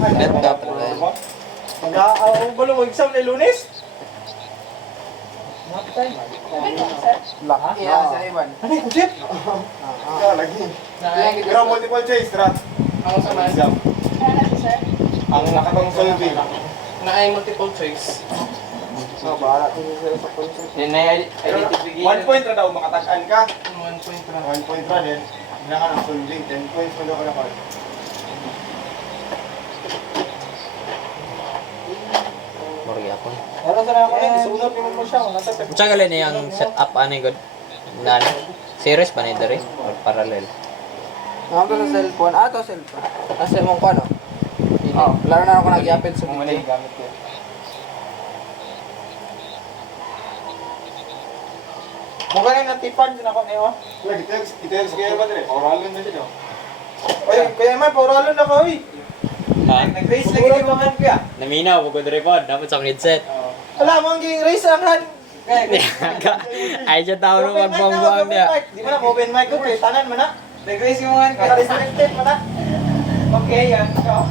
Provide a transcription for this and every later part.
Laptop. Ang gulo mo exam na Lunes? Laki sa Iwan. Ano yung kujip? Lagi. Pero multiple choice, Rat. Ako sa man. Exam. Sir? Ang nakatang solving. Na ay multiple choice. Bahala ko sa concept. Yan ay Pero identification. 1 point na daw, makatagaan ka. 1 point ra. 1 point na din. Hindi ka ng solving. 10 points mo daw ka na card. Murya po. Pero sa ako na, sunod mo siya. Unsa gali na yung setup ani god? Na series ba ni dere or parallel? Ako to sa cellphone. To cellphone. Kasi mong ko ano? Laro na ako nag-yapit sa Mumuli, video. gamit ko. Mukha na yung natipan din ako niyo. Kita yung sige ba dire? Pauralon na siya daw. Oy, kaya man, pauralon na ka, oy. Ha? Nag-race lagi ni mga kuya. Naminaw ko dere pod, dapat sa headset. Alam mo, ang race ang han. Ay siya tao nung magbangguang niya. Di ba na, open mic ko, kaya tanan mo na. Nag-race yung mga Naka-restricted mo na. Okay, yan. Ikaw.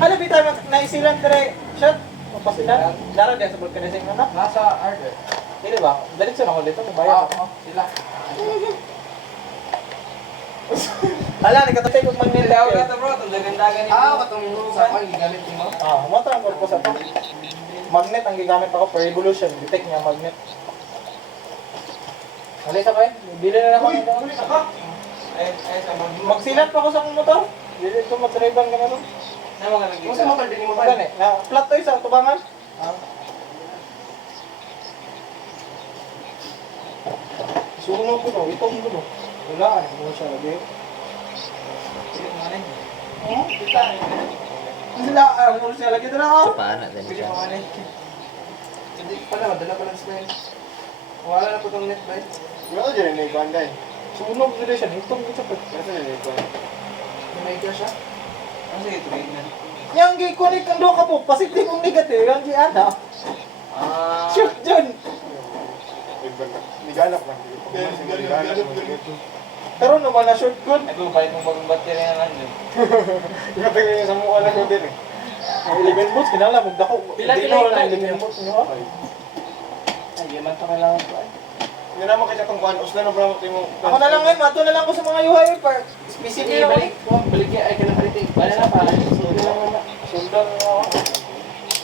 Ano, bitay, naisilang tere, shot. Papasilan. Lara, diyan sa vulcanizing na na. nasa order. Hindi ba? Diretso na ako dito, mabayad ako. Sila. Hala, nagkatapay kong magnet. Tawag ka to bro, itong dagandagan ni katong sa akin, gigamit mo. Mo ang purpose ato. Magnet ang gigamit ako for revolution. Detect niya magnet. Halika kayo. Bili na lang ako. Ulit ka. Ay, sa mga Magsilat pa ako sa akong motor. Bili ko matriban ka na rin. na mga lagi. Kung sa motor, din mo ba? Magani. Flat to sa tubangan. Sunog ko no. Itong ko no. Wala. Ano mo siya lagi? Sila, ano siya lagi doon ako? Sa paana din siya. Hindi pala, madala pa lang spell. Wala na po itong net ba? Wala ko dyan yung banday. Sunog sila siya. Itong ko siya. Kasi yung banday. May ka siya? Ano sige, trade na. Yang gi-connect ang doon ka po. Positive kong negative. Yang gi-ana. Shoot dyan. Niganap na. Pero naman na shoot good. Ay, kung balik mong bagong battery na lang yun. Kapag nga sa mukha na ko din eh. Ang 11 volts, kinala, magdako. Pila Hindi pila na wala yung 11 volts niyo. Ay, yaman pa kailangan ko ay. Hindi naman kasi itong kuhan. Us na na bro. Ako na lang ngayon, mato na lang ko sa mga UHI par. Specific Sige, na ako. balik. Balik niya, ay kinakalitin. Balik na pa. Sundan lang muna. Sundan lang ako.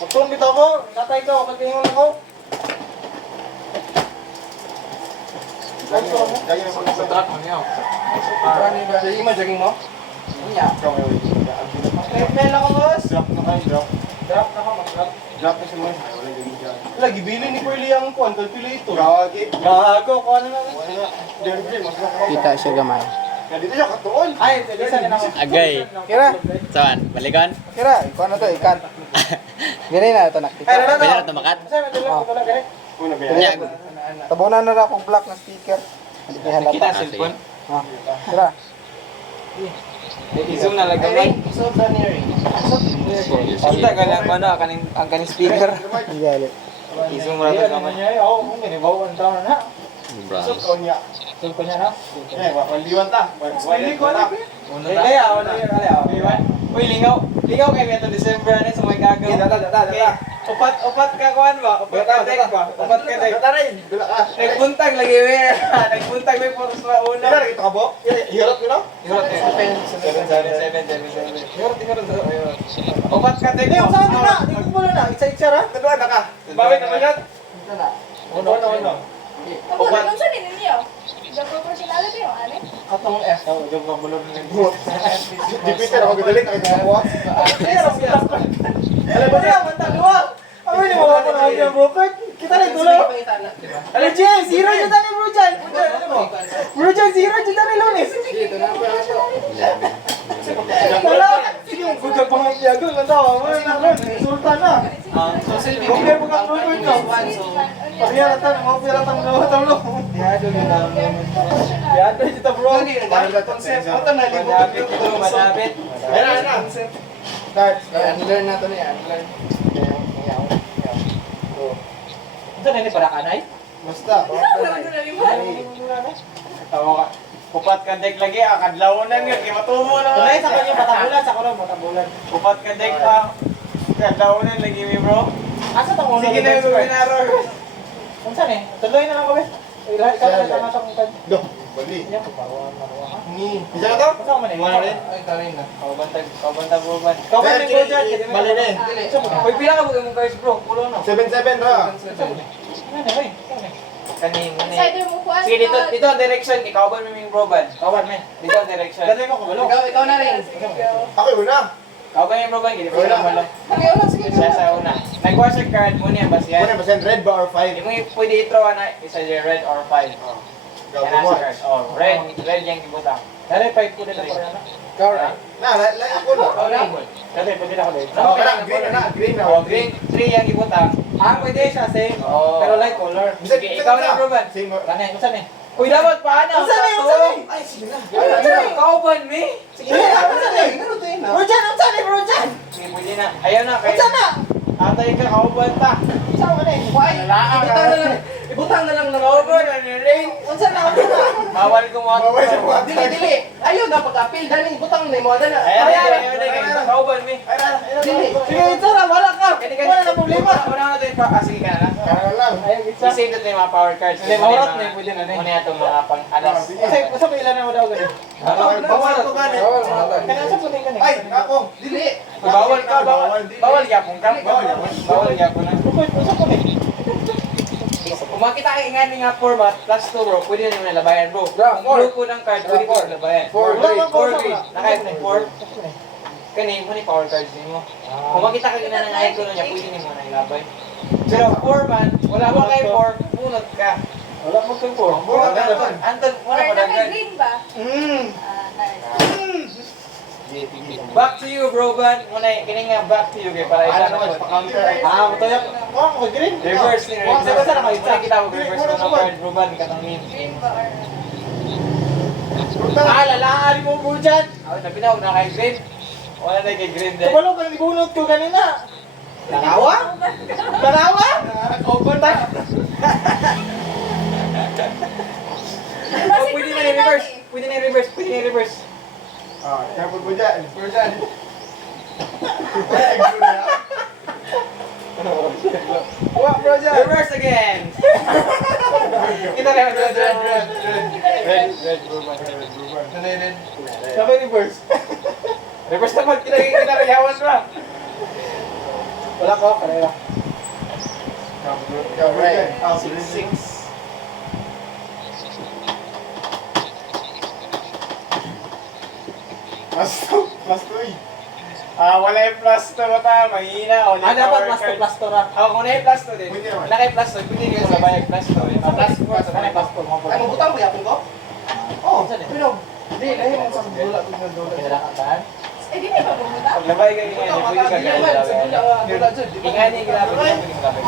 Magtulong dito ako. Natay ko, magtingon ako. Lagi na Sa truck mo niya. Jogging mo, jogging mo? Niya. Mail ako, boss. Drop na kayo, drop. Drop na ako, mag-drop. Drop na siya mo. Ay, wala yung dyan. Lagi, bili ni Pearly ang kuhan. Kalpili ito. Gagi. Gago, kuha na lang. Wala nga. Delivery, mas na Kita siya gamay. Kaya dito siya katuol. Ay, lisa din ako. Agay. Kira. Saan? Balikan? Kira, ikaw na to, ikan. Ganyan na ito nakita. Ay, wala Pwede na tumakat? Saan, madala ko talaga eh. Una ba Kunya. yan? Tabunan na akong black na speaker. Hindi kaya Kita halata. cellphone. Kira. I-zoom na lang gamay. Isod na niya rin. Kita ka lang ano, ang kaning speaker. Hindi galit. I-zoom na lang gamay niya. Oo, hindi ni bawo ang taon na. Bro. So, konya. Zoom ko niya na. Eh, waliwan ta. Pili ko na. Kaya ako na yun, kaya ako. Uy, lingaw. Lingaw kayo ito December ano sa mga gagaw. Okay. Upat ka kuhan ba? Upat ka deck ba? Upat ka deck. Dula ka. Nagbuntag lagi wear. Nagbuntag may photos na una. Kaya nakita ka po? Hirap ko na? Hirot eh. 777. Hirot. Upat ka deck. Yung saan na? Dito mo na. Itsa-itsa ra. Kaduan na ka. Bawit naman yan. Ito na. Uno. Ako, ganun sa ninyo. Gagawin personality yung ano? Katong F. Oh, joke ang bulong ng buhok. Dipiter ako gadalik. Nakita ko po. Pero, alam mo niya, manta dua. Ano ni mga ko na yung bukod? Kita rin tulo. Ano Jay, zero dyan tani bro dyan. Bro dyan, zero dyan tani lunes. Dito na pa ako. Wala. Sige, bugag pang iyago. Lantawa mo na. Sultan na. Okay, bugag mo ito. Pagiyaratan, mapiyaratan mo talo. Yado kita bro. Concept. Ito na, libog ito. Masabit. Ayan na. Start. Unlearn na to niya. Unlearn. Ito na ni para kanay. Basta. Ano na rin mo? Tawa ka. Kupat ka dek lagi, kadlawunan nga, kaya matumo na. Tunay sa kanya, matabulan, sa kuno, matabulan. Kupat ka dek kadlawunan lagi mi bro. Asa tong uno? Sige na yung binaro. Kung saan eh? Tuloy na lang kami. Ikaw na tama sa kong Do, bali. Iya, kapawan, maruha. Isa na to? Ikaw man eh. Wala rin. Ay, karin na. Kaubantag bro. Ikaw man eh, bro, dyan. Bali na eh. Uy, pila ka ba mong guys bro? Pulo no? 7-7 ra. Ano eh, Kanin, Insider mo po. Sige, dito ang direction. Ikaw ba may bro ban? Kawan me. Dito ang direction. Dali mo kabalo. Ikaw na rin. Ako una. Ikaw ba yung bro ban? Hindi pa lang malo. Siya sa una. Nag-wash your card mo niya, bas Una yan. ba red ba or 5? Hindi mo pwede i-throw na isa yung red or 5. Ikaw Yan ang mo. card. Oh, red yung kibutang. Dali, 5 ko din ako yan. Ikaw rin. Na, ako na. Ikaw rin. Dali, pwede na ako din. Oh, green na, green na. Oh, green 3 yung kibutang. Pwede siya, same. Oo. Pero light color. Sige, ikaw na bro ban. Same. Ano eh, saan eh? Uy, dapat paano? Ay, sige na. Ikaw ban, me? Sige na, saan eh? Bro, dyan, saan eh, bro, dyan? Sige, pwede na. Ayaw na. Kaya. Saan na? Atay ka, kauban ta. Saan ka na eh? Why? Ibutang na lang ng Kauban, ano rin? Unsa na ako na? Bawal kumakas. Bawal siya kumakas. Dili. Ayaw na pag-apil. Dali, ibutang na mo. Dali. Ayaw, kauban, me. Dili. Sige, ito na. Wala ka. Wala na problema. Wala na ito yung sige ka na. Kaya lang. Ayaw, isa. I-save natin yung mga power cards. Hindi, maurat na yung pwede na eh. Muna itong mga pang-alas. Kasi, basta may ilan na mo daw ganun. Bawal ko gani. Kaya sa puting ka na. Ay, ako. Dili. Bawal ka, bawal yapon ka. Bawal yapon na. Basta puting. Kung makita kayo nga format, plus 2 bro, pwede nyo nalabayan bro. Kung grupo ng card, pwede ko nalabayan. 4 grade. Nakaya ko 4. Kani mo ni power cards mo. Kung makita ka na ng icon niya, pwede niyo mo na ilabay. Pero 4 man, wala pa kayo 4, punot ka. Wala mo kang por. Anton, wala Or pa na may dagan. green ba? Back to you bro ban. Muna kini nga back to you kay para isa na ko. Matoyak. Wala ko green. Reverse ni Wala reverse. sa na Muna kita mo reverse mo ng card bro ban katong ni. Green ba or... Lalaan mo bro dyan. Ako na pinaw na kay green. Wala na kay green din. Kabalo kang ibunot ko kanina. Tanawa? Tanawa? Open na. Oh, pwede na i-reverse. Pwede na i-reverse. Pwede na i-reverse. Ah, kaya po dyan. Wa bro dyan. Reverse again. Kita rin. Red bro ban. Sabay reverse. Reverse naman. Kita rin yawan ba? Wala ko, kanina. Plus 2. Wala yung plus to mata, mahina. O, Dapat plus to ra. Kung na plus to din. Pwede naman. Nakay plus to, pwede kayo sabayag plus to. Plus to. Kanina plus to. Ay, mabutang mo yapon ko? Oo. Pero, di, lahi mo sa dula. Kailangan Eh, di ba bumuta? Pag labay ka nga, pwede ka gano'n. Ingani ka lang, pwede ka labay.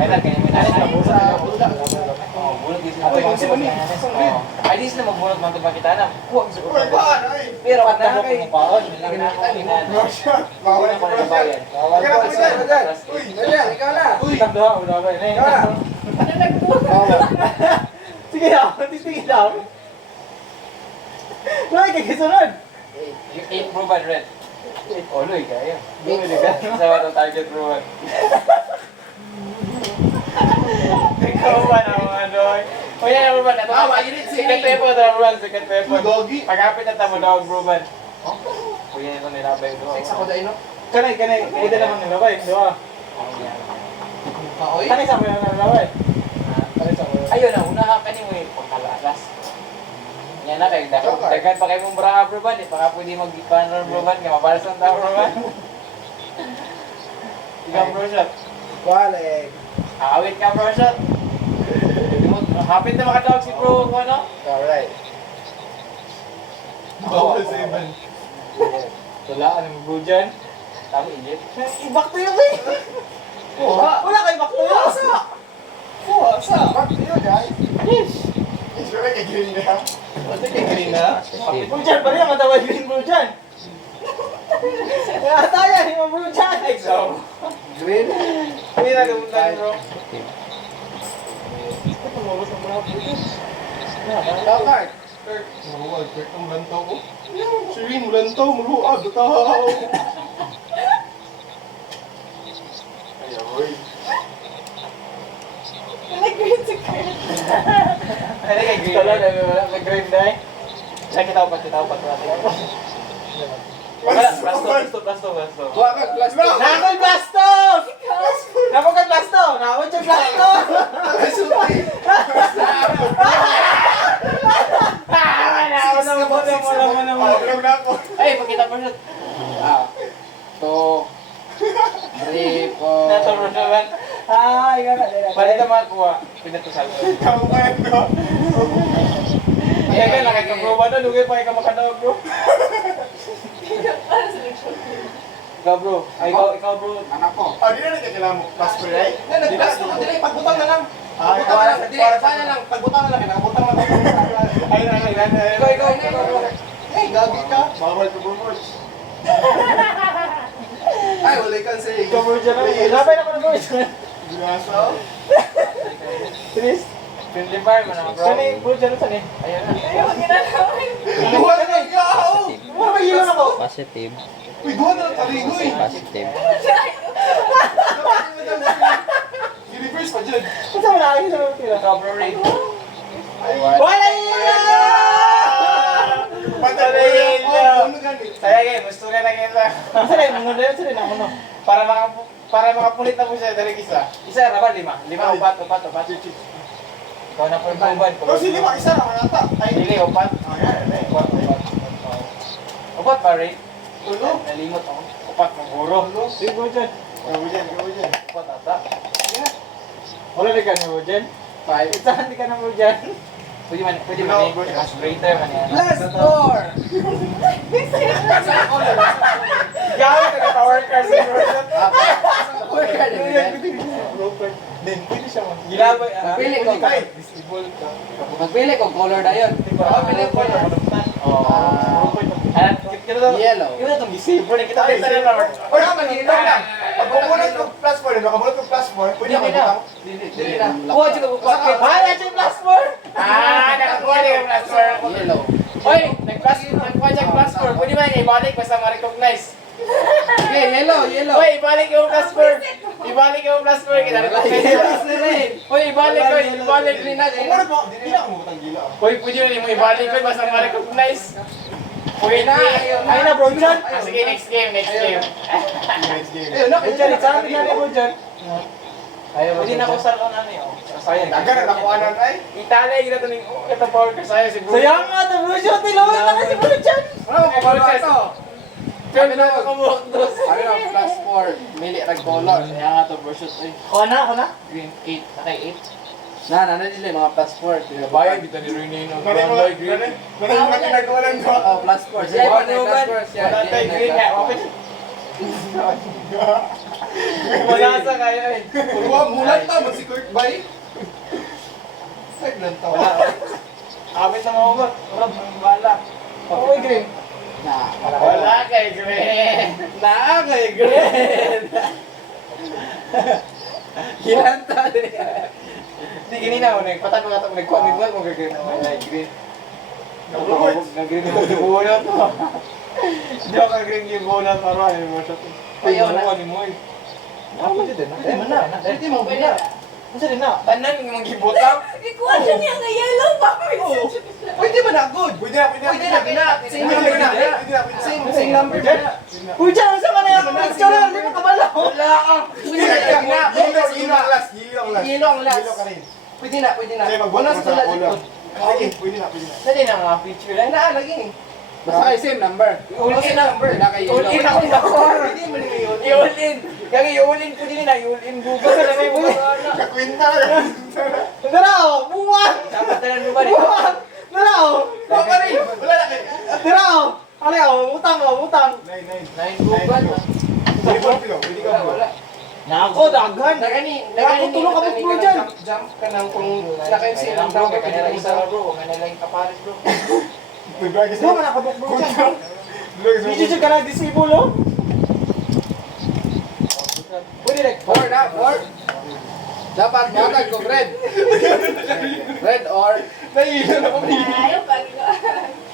Kailan kayo may nasa. Oh, bulot din sila. Ay, di sila magbulot man ito makita na. Huwag sa Uy, baan, ay. Pero pag nabok mo paon, nilagyan ako kinan. No shot. Bawal Ako ko na na nabayan. Bawal ko na siya. Uy, dyan. Ikaw na. Uy. Tanda, wala ba yun? Ikaw na. Ano nagbuta? Sige na, titigil na. Loy, kagisunod. Yung 8 proven red. Oh, Loy, kaya. Bumili ka. Sa wato target proven. Ikaw ba na mga doy? O yan ang proven. Second weapon ito proven. Second weapon. Doggy. Pagkapit na tamo daw proven. O yan ito nilabay ito. Kanay, pwede naman nilabay, di ba? Kanay sa mga nilabay. Kanay sa mga. Ayun na, una ka kanimo eh. Pagkalakas. Yan na kayo. Daghan pa kayo mong bra proven. Di pa ka pwede mag-ipanon proven. Kaya mapalasan tao proven. Ikaw bro shot. Wale. Awit ka bro shot. Hapit na makatawag si bro ko ano? Alright. Bawal sa iban. Tulaan ng bro dyan. Tama Egypt. Back to you, eh. Wala kayo back to you. Back to you, guys. Sure kay green na. Wala kay green na. Bro dyan, pari ang matawag green bro dyan. Ataya, hindi mo bro dyan. So, Green? hindi na lumuntan bro. Card. Maluwag, Kurt ang lantaw ko. Si Win, lantaw, maluwag, bitaw. Ay, amoy. Nag-green si Kurt. Ano kay green? Tala, nag-green na eh. Siya kita upat. Wala, plasto. Kuha ka, plastic. Nakakol plasto! Nakakol plasto! Nakakol siya plasto! Paglag na ako. Ay, pakita mo siya. 2, 3, 4. Natulog na lang. Ay, gano'n. Pwede naman kuha. Pinatusal ko. Ikaw ba yan, bro? Kaya ka, nakikabro ba na? Lugay pa ka makanaw, bro. Ikaw, bro. Ay, ikaw, bro. Anak ko. Ah, di na nagkakailangan mo. Passport, right? Nag-plasto ka dili. Pagbutang na lang. Pagbutang na lang. Dili, sana lang. Pagbutang na lang. Nakabutang na lang. Ay, Ikaw. Ay, gabi ka. Bawal ka, bro. Ay, wala kang say. Ikaw, bro, dyan. Labay na ko na, bro. Ginasaw. Tris. Friendly fire mo na, bro. Saan bro, dyan, saan Ayan na. Ayaw, ginagawa. Duha na lang yaw! Ano ba yun ako? Positive. Uy, duha na lang taligoy! Positive. Reverse pa dyan. Kung saan mo nakakita sa mga tira? Ikaw, bro, Ray. Wala yun! Patay Wala. ano ganit? Saya kayo, gusto ka na kita. Saan muna yun, saan ako, no? Para makapulit na po siya, dari isa. Isa, raban, 5. 5, upat. Ikaw na po yung bumban. Pero si Lima, isa naman ata. Ay, dili, upat. Ah, yan. Upat ba, Ray? Tulo? Nalimot ako. Upat, ng guro. Sige, bro, dyan. Gawa dyan. Upat, ata. Wala di ka na, bro, dyan? 5. Isahan di ka na, bro, dyan. Pwede man eh. Mas greater man yan. Last 4. Gawin ka na power card sa bro. Then, pwede siya mag- Ginabay. Pili ko. Ay, disable ka. Magpili ko color na yun. Pili ko na. Yellow. Kita itong disable na kita. Kita rin naman. Oy, manginitaw lang. Pag bumulot ng plus 4, nakabulot ng plus 4, pwede Hindi ka na. butang. Dili na. Kuha siya ng bakit. Hala siya yung plus 4. Nakakuha niya yung plus 4. Yellow. Oy, nagkuha siya yung plus 4. Pwede ba niya ibalik basta ma-recognize? Okay, yellow. Oy, ibalik yung plus 4. Ibalik yung plus 4. Kita recognize. Oy, ibalik ko. Ibalik rin natin. Bumulot mo, di na ako butang gila. Hoy, pwede na mo ibalik ko basta ma-recognize. Pwede. Ay na, bro, dyan. Sige, next game. Next game. Bro, dyan, saan tingnan mo dyan? Pwede na ako sa ano yun. Sayang. Dagan na nakuha ay. Italay, kita ito ito power ka sa'yo si Bro. Sayang nga ito, Bro. Siya, tilawin na kasi Bro dyan. Ano ko color ito? Pero na ako kamuhok dos. Ano na plus 4. Mili rag color. Kaya nga to bro shoot eh. Ako na. Green 8. Nakay 8. Na dili mga plus 4. Bayad, dito ni Rene yung Nanay mo natin nagawa lang ko. Oh, plus 4. Siya pa na plus 4 siya. Wala tayo green nga. Okay. Wala sa kayo eh. Mulat ta, mag si Kurt Bay. Seglan ta. Wala. Abit na mga umat. Wala. Okay, green. Na. Wala kay green. Na kay green. Hilanta din. Hindi, ganina ako. Nagpatago ka ito. Nagkuha mo green. Wala, green. Nag-green yung gibunot. Hindi ako ka-green yung gibunot. Parang ano mo siya. Ayaw na. Ano mo eh. Ako din na. Hindi mo na. Hindi mo pwede. Kasi din na. Tanan yung mga gibutang. Ikuha siya niya nga yellow pa. Pwede ba na good? Pwede na. Same number na. Same number na. Uy, dyan! Saan ka na yung picture? Hindi mo kabala. Wala ah. Pwede na. Yelo ang last. Yelo ang last. Yelo ka rin. Pwede na. Sige, magbuhat mo sa ulo. Sige, pwede na. Saan din ang mga picture lang? Lagi. Basta kayo same number. Ulin na. Wala kayo yellow. Ulin ako nakor. Pwede mo rin yun. Iulin. Kaya iulin ko din na. Iulin Google. Sa may mga Kakwinta. Dara o! Buwan! Dapat na lang lumarin. Buwan! Dara o! Wala na kayo. Dara o! Ano o? Utang o! Utang! 9 Google. Pwede ka bro. Nako, daghan! Ako, tulong ka mo dyan! Jump ka nang kung nakayo same number. Pwede na isa. bro. Kanya lang yung kapares bro. Pwede ka Bro, manakabok bro dyan. Hindi dyan ka na-disable o? Pwede like 4 na. 4. Dapat matag ko red. Red or Nahihilo na kami. Ayaw, pag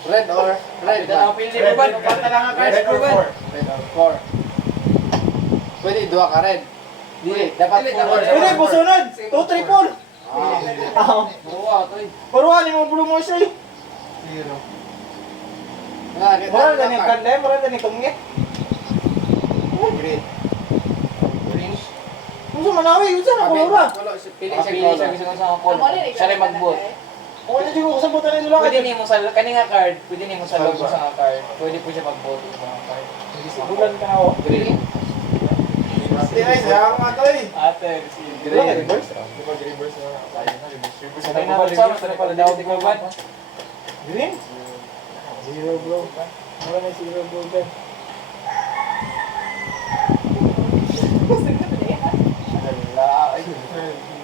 Red or red Ito na ang pili Ruben. Panta lang ang cards Red or Ruben. 4? Red or 4. Pwede, dua ka red. Dili, dapat Dili, four. dapat- Pwede, busunod. 2, 3, 4. Ah, buwa, toy. Paruhan mo bulu mo siya. Zero. Moral na yung kanda, moral na yung tungit. Green. Green. Musa manawi, yun sa nakulura. Pili Pili siya siya color. gusto ko sa mga Amo rin, Siya rin mag-vote. Kung ano siguro sa buta na nila. Pwede niyo mo sa kaninga card, pwede niyo mo sa logo sa mga card. Pwede po siya mag-vote sa mga card. Bulan ka na ako. Green. Hindi na isa ang mga to eh. Ate, Wala ka reverse? Di ba reverse na? Reverse Sabi na sa mga pala daw di ko ba? Green? Zero bro. Wala na zero bro dyan.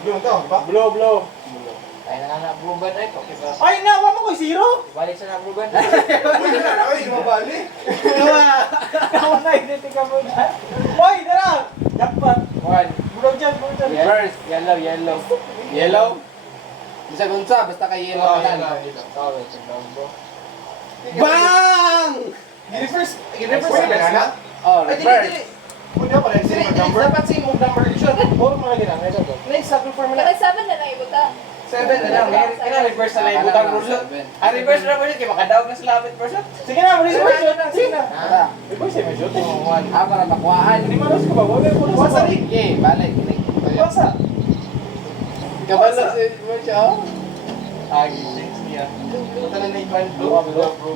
Blue to, ba? Blow, blow. Ay na na Ruben ay okay ba? Ay, nawa mo ko zero. Balik sa na Ruben. Ay, mabali. Nawa na, hindi ka mo dyan. Hoy, dara! Jackpot. One. Blow dyan, blow dyan. Reverse. Yellow, yellow. Yellow. Bisa gunsa, basta kay yellow ka lang. Bang! Reverse, Reverse na na? Oh, Ay, dili, reverse. dili. Pwede pa rin Dili, same dili, number. dapat same move number yun. Puro mga ginang, ito to. Next, sabi formula. Kapag 7 na lang ibutang. 7 na lang. Kina-reverse na lang yung butang rule. Ang reverse na version, kaya makadaog na sila labit version. Sige na, reverse yun. Sige na. Tara. Reverse yun, may shoot. Para makuhaan. Hindi manos ka ba? Wala mo na Wasa sa rin. Okay, balik. Wasa. Kabalo mo siya. Agi, 6 niya. Ito na na yung blue.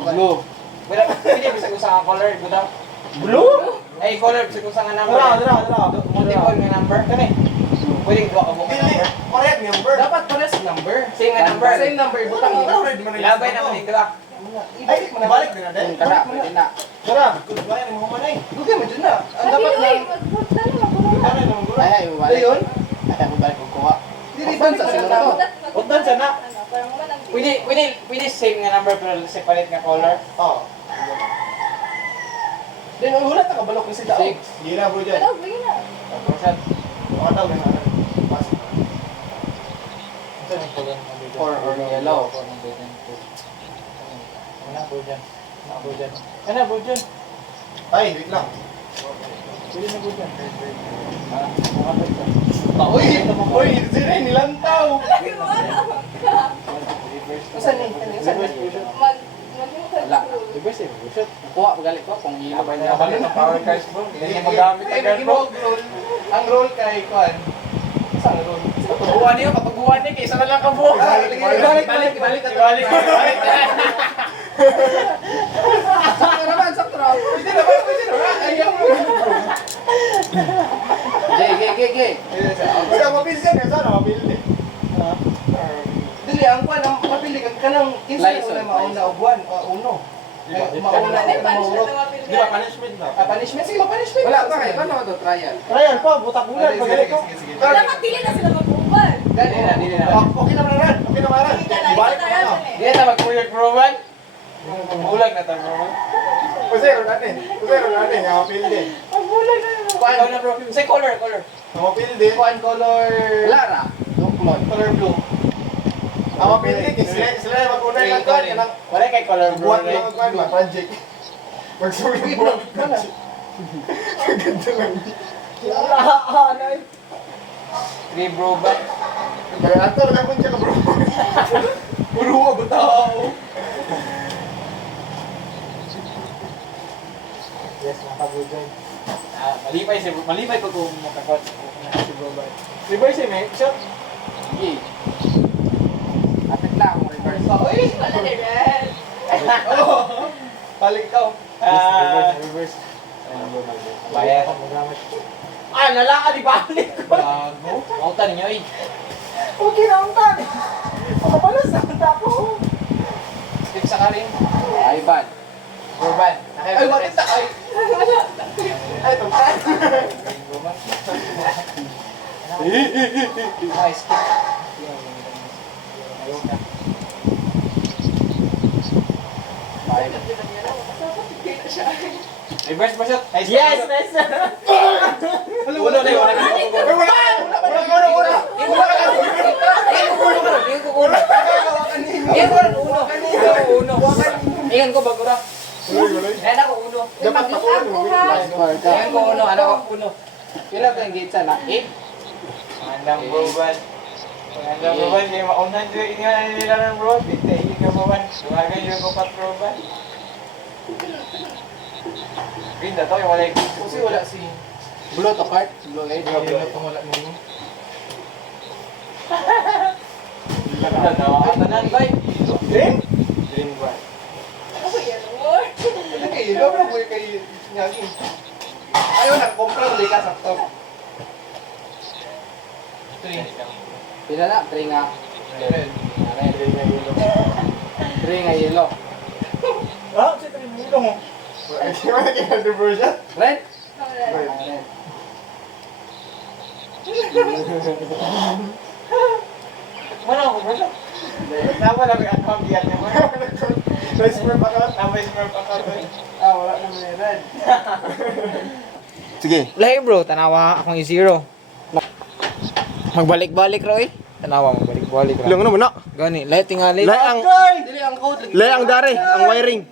Blue. Wala, pwede bisa ko sa color, butang. Blue? Ay, color, bisa ko sa nga number. Dara, dara, dara. Multiple nga number. Kani. Pwede ko ako Dili, number. correct number. Dapat pala sa number. Same nga number. Same number, butang Ano, niya. red man na Ilabay naman yung dalawa. Ay, balik na na din. Kada, pwede na. Dara. Good ba yan, mo man ay. Dugay mo dyan na. Ang Sabi dapat ko na... eh, mag-vote na lang ako na. Dara naman gulo. Ay, ay, balik. Ayun. Ay, balik ko kuha. Dili, balik sa sila to. Undan siya na. Parang mga nang- Pwede same nga number pero separate nga color. Oo. Then, ulat na kabalok ni si Tao. 6. Hindi na bro dyan. Pero, bigyan na. Mga tao na na. Pas. 4 or yellow. Ano, bro dyan. Ay, wait lang. Pwede na bro dyan. Uy! Uy! Sira, nilantaw! Lagi mo ano? Saan ni? Saan ni? Mag-yung Wala. Reverse eh, bro shoot. Kuha, magalit ko kung ilaw. Abay na kabalo ng power cards bro. Hindi niya magamit ang card bro. Ang roll kay Kwan. Saan ang roll? Pagbuhan niyo, kapagbuhan niyo, kaysa na lang kabuhan. Balik. Sakto naman, sakto naman. Pwede naman. Ayaw mo. Ge. Basta mapil din, sana mapil din. Dili, ang Kwan, ang mapili ka kanang kinsa License. na mauna o buwan o uno. Mauna Ano na yung ka punishment mahulog. ng mapil Di ba, punishment na? Punishment? Sige, punishment. Wala pa kayo. Paano ba ito? Trial. Trial pa, butak bulan. Pagalit ko. Dapat dili na sila mag-umbal. Dali na. Okay naman na. Okay naman na. Kita na, Ibalik isa mo na. tayo eh. Di na mag-kuyak bro man. Bulag na tayo bro. Kusero natin. Nga mapil din. Kuan na bro. Say color. Nga mapil din. Kuan color. Wala ra. Duklon. Color blue. Ang mapil din. Sila yung mag-unay lang doon. Yan ang Wala kay color blue. buwan lang ang kwan, project. Mag-sulit Uy, buwan. bro. Wala. Ganda lang. Anay. 3 bro ba? Kaya ato, nagkakon siya ka bro. Puro ka ba tao? Yes, nakabro dyan. Malipay ko kung makakot. Reverse eh, may shot. Ge. Apit lang akong reverse. Uy! Wala ni Red. Oh! Balik ka. Reverse. Bayan. Ah, nalaka di balik ko. Bago. Autan niyo eh. Okay na ang tani. Makabalas na ang tapo. Stick sa karin. Ay, bad. Urban. Ay, wakit ta. Ay. Ay, ito. Nice kick. Ay, Reverse ba siya? Nice Yes, kick. nice. Uno na yun. Wala! Wala ka. Wala ka. Wala ka. Iyan ko lang uno. Uno. Iyan ko bago ra. Ayan ako uno. Dapat Ako ha. Score ka. Iyan ko uno. Ano ko uno. Pila ka yung gate na? 8? Mandang bro ban. Mandang bro ban. Kaya maunan dito ingat nila ng bro. Binte iyan ka bro ban. Sumagay yung ko pat bro ban. Green na to. Yung wala yung Kasi wala si... Blue to card? Blue light? wala mo. Tanan bay. Green? Green ban. Ako yan, Lord. Ano kayo? Ilo mo po kayo nyagi. Ayaw na, kumpra ulit ka sakto. Pila na? 3 nga. 3 nga yellow. Ah, si Trimulo mo. Hindi mo na kinadibrosa. Red? Red. Red. Mana ako bro? Nama lang yung account yan mo. Nice work pa ka. Nama yung smurf account. Ah, wala na may red. Sige. Lahi bro, tanawa akong i-zero. Magbalik-balik ro eh. Tanawa, magbalik-balik ro. Ilang ano mo na? Gani, lahi tingali. Lay ang Dili ang code. lay ang dare, ang wiring.